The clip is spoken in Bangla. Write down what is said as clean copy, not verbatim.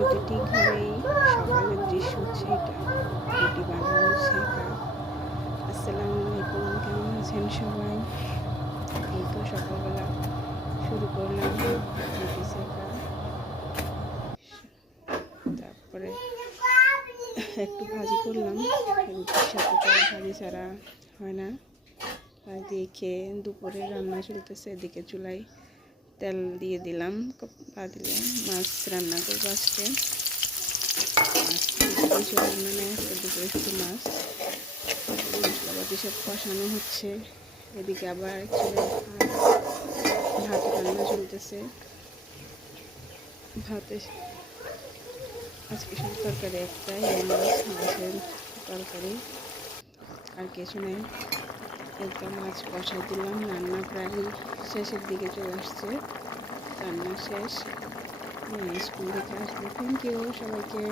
প্রতিটি ঘরেই সকালের দৃশ্য হচ্ছে এটা। রুটি বানানো শেখা। আসসালামু আলাইকুম, কেমন আছেন সবাই? এই তো সকালবেলা শুরু করলাম রুটি শেখা। তারপরে একটু ভাজি করলাম, রুটির সাথে তো ভাজি ছাড়া হয় না। ভাজি দিয়ে খেয়ে দুপুরে রান্না চলতেছে। এদিকে চুলায় তেল দিয়ে দিলাম, দিলে মাছ রান্না করবো আজকে। মাছ রান্না আজকে দুপুরে শুধু মাছ। মশলাপাতি সব কষানো হচ্ছে। এদিকে আবার ভাত রান্না চলতেছে। ভাতে আজকে শুধু তরকারি একটাই, মাছের তরকারি, আর কিছু নেই। একটা মাছ বসাই দিলাম। রান্না প্রায় শেষের দিকে চলে আসছে, রান্না শেষ। স্কুল থেকে আসবো। থ্যাংক ইউ সবাইকে।